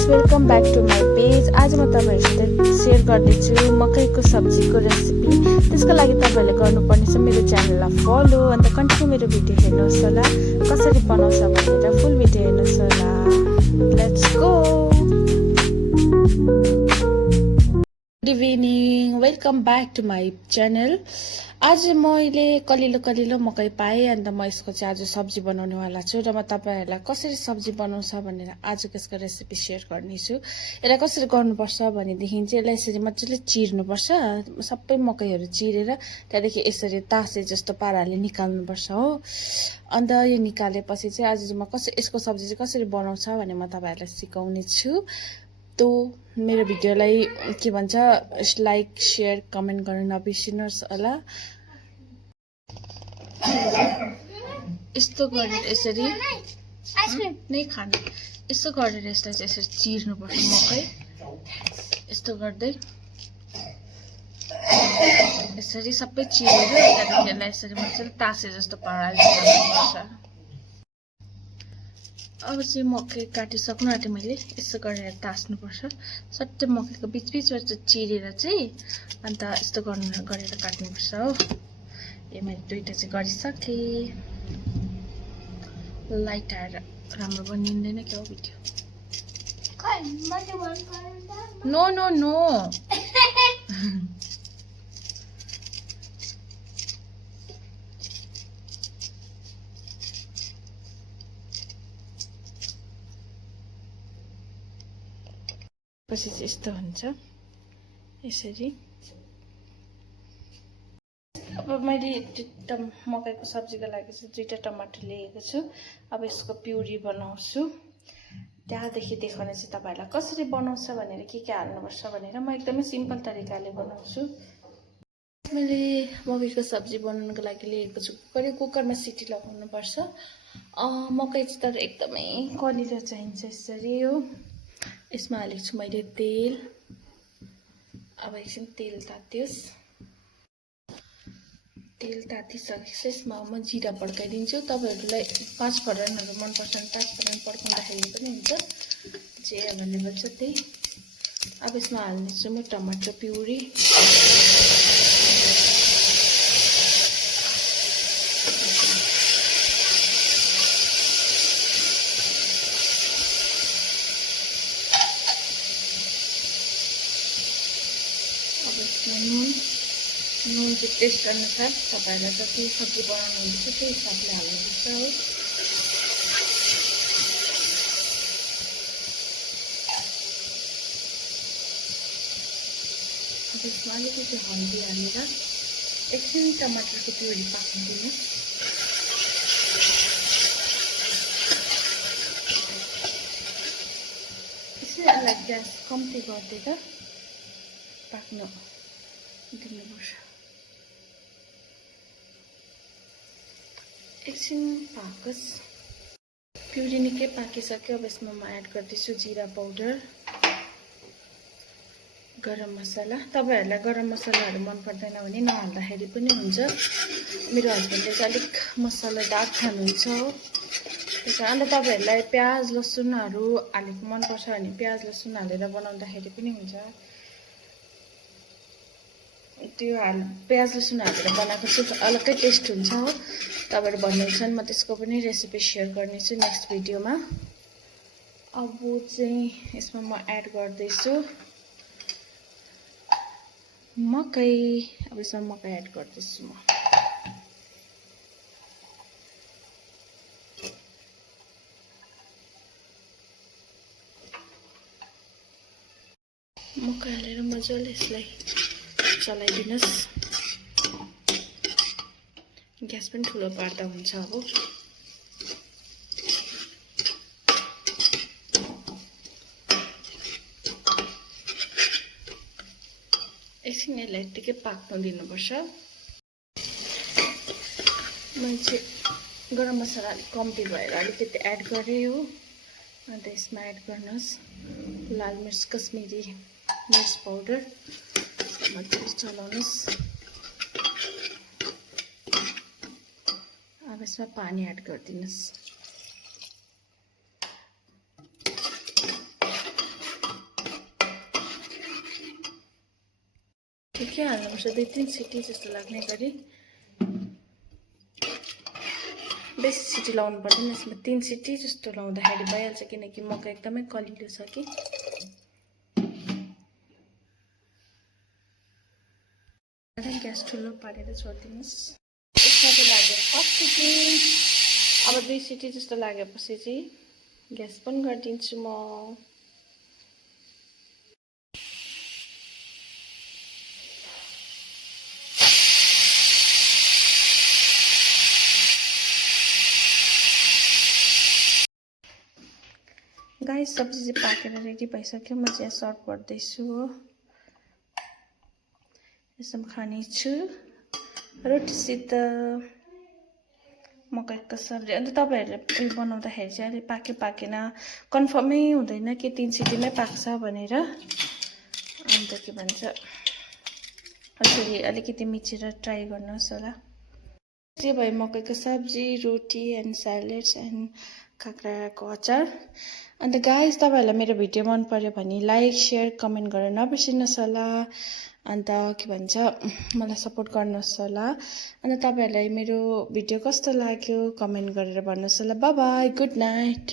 Guys welcome back to my page. आज म तपाईँहरूसित share गर्दैछु मकैको सब्जीको रेसिपी। त्यसको लागि तपाईँहरूले गर्नुपर्ने छ मेरो च्यानललाई फलो अन्त कन्टिन्यू मेरो भिडियो हेर्नुहोस् होला, कसरी बनाउँछ भनेर फुल भिडियो हेर्नुहोस् होला। Let's go. Good evening, welcome back to my channel. आज मैले कलिलो मकै पाएँ अन्त म यसको चाहिँ आज सब्जी बनाउनेवाला छु र म तपाईँहरूलाई कसरी सब्जी बनाउँछ भनेर आजको यसको रेसिपी सेयर गर्नेछु। यसलाई कसरी गर्नुपर्छ भनेदेखि चाहिँ यसलाई यसरी मजाले चिर्नुपर्छ, सबै मकैहरू चिरेर त्यहाँदेखि यसरी तासे जस्तो पाराले निकाल्नुपर्छ हो। अन्त यो निकालेपछि चाहिँ आज म यसको सब्जी चाहिँ कसरी बनाउँछ भने म तपाईँहरूलाई सिकाउने छु। तो मेरो भिडियोलाई के भन्छ लाइक शेयर कमेन्ट गर्न नबिर्सिनुहोस् होला। यस्तो गरेर यसरी नै खानु, यस्तो गरेर यसलाई चाहिँ यसरी चिर्नुपर्छ मकै, यस्तो गर्दै यसरी सबै चिरेर त्यहाँदेखि यसलाई यसरी मजाले तासे जस्तो पाराले निकाल्नुपर्छ। अब चाहिँ मकै काटिसक्नु आँटे मैले, यसो गरेर तास्नुपर्छ सट्टै मकैको बिचबिचबाट चाहिँ चिरेर चाहिँ अन्त यस्तो गरेर काट्नुपर्छ हो। यो मैले दुईटा चाहिँ गरिसकेँ। लाइट आएर राम्रो बनिँदैन क्या हो भिडियो। नो नो नो पछि चाहिँ यस्तो हुन्छ यसरी। अब मैले मकैको सब्जीको लागि चाहिँ 2टा टमाटर लिएको छु। अब यसको प्युरी बनाउँछु, त्यहाँदेखि देखाउने चाहिँ तपाईँहरूलाई कसरी बनाउँछ भनेर के हाल्नुपर्छ भनेर। म एकदमै सिम्पल तरिकाले बनाउँछु। मैले मकैको सब्जी बनाउनुको लागि लिएको छु कुकरमा सिटी लगाउनुपर्छ। मकै चाहिँ तर एकदमै कलिलो चाहिन्छ यसरी हो। यसमा हालेको छु मैले तेल। अब एकछिन तेल तातियोस्। तेल तातिसकेपछि यसमा म जिरा पड्काइदिन्छु। तपाईँहरूलाई 5 फोरनहरू मनपर्छ भने 5 फोरन पड्काउँदाखेरि पनि हुन्छ, जे एभाइलेबल छ त्यही। अब यसमा हाल्नेछु म टमाटर प्युरी। अब यसमा नुन चाहिँ टेस्ट अनुसार तपाईँहरूलाई जति सब्जी बनाउनुहुन्छ त्यही हिसाबले हाल्नुपर्छ हो। अब यसमा अलिकति हल्दी हालेर एकछिन टमाटरको प्युरी पाक्न दिनुहोस्। यसरी यसलाई ग्यास कम्ती गरिदिएर पाक्न दिनुपर्छ। एकछिन पाकोस्। प्युरी निकै पाकिसक्यो। अब यसमा म एड गर्दैछु जिरा पाउडर, गरम मसला। तपाईँहरूलाई गरम मसलाहरू मन पर्दैन भने नहाल्दाखेरि पनि हुन्छ। मेरो हस्बेन्डले चाहिँ अलिक मसलादार खानुहुन्छ हो, त्यस कारण। अन्त तपाईँहरूलाई प्याज लसुनहरू हालेको मनपर्छ भने प्याज लसुन हालेर बनाउँदाखेरि पनि हुन्छ। त्यो प्याज लसुन हालेर बनाएको चाहिँ अलग्गै टेस्ट हुन्छ हो। तपाईँहरू भन्नुहुन्छ भने म त्यसको पनि रेसिपी सेयर गर्नेछु नेक्स्ट भिडियोमा। अब चाहिँ यसमा म एड गर्दैछु मकै। अब यसमा मकै एड गर्दैछु म। मकै हालेर मजाले यसलाई चलाइदिनुहोस्। ग्यास पनि ठुलो पार्दा हुन्छ अब। एकछिन यसलाई यत्तिकै पाक्न दिनुपर्छ। मैले चाहिँ गरम मसला अलिक कम्ती भएर अलिकति एड गरेँ हो। अन्त यसमा एड गर्नुहोस् लाल मिर्च कश्मिरी मिर्च पाउडर। मजाले चलाउनुहोस्। अब यसमा पानी एड गरिदिनुहोस्। के हाल्नुपर्छ 2-3 सिटी जस्तो लाग्ने गरी बेसी सिटी लाउनु पर्दैन यसमा 3 सिटी जस्तो लाउँदाखेरि भइहाल्छ किनकि मकै एकदमै कलिलो छ कि ग्यास ठुलो पारेर छोड्दिनुस् यसमा चाहिँ लाग्यो 1 सिटी अब 2 सिटी जस्तो लागेपछि चाहिँ ग्यास पनि गरिदिन्छु म गाइस सब्जी चाहिँ पाकेर रेडी भइसक्यो म चाहिँ सर्भ गर्दैछु यसमा खानेछु रोटीसित मकैको सब्जी अन्त तपाईहरुले उयो बनाउँदाखेरि चाहिँ अलि पाकेन कन्फर्मै हुँदैन कि 3 सिटीमै पाक्छ भनेर अन्त के भन्छ यसरी अलिकति मिचेर ट्राई गर्नुहोस् होला त्यो भयो मकैको सब्जी रोटी एन्ड सैलेड्स एन्ड काँक्राको अचार अन्त गाइस तपाईहरुलाई मेरो भिडियो मन पर्यो भने लाइक शेयर कमेन्ट गर्न नबिर्सिनुहोस् होला अन्त के भन्छ मलाई सपोर्ट गर्नुहोस् होला अन्त तपाईहरुलाई मेरो भिडियो कस्तो लाग्यो कमेन्ट गरेर भन्नुहोस् होला बाइ बाइ गुड नाइट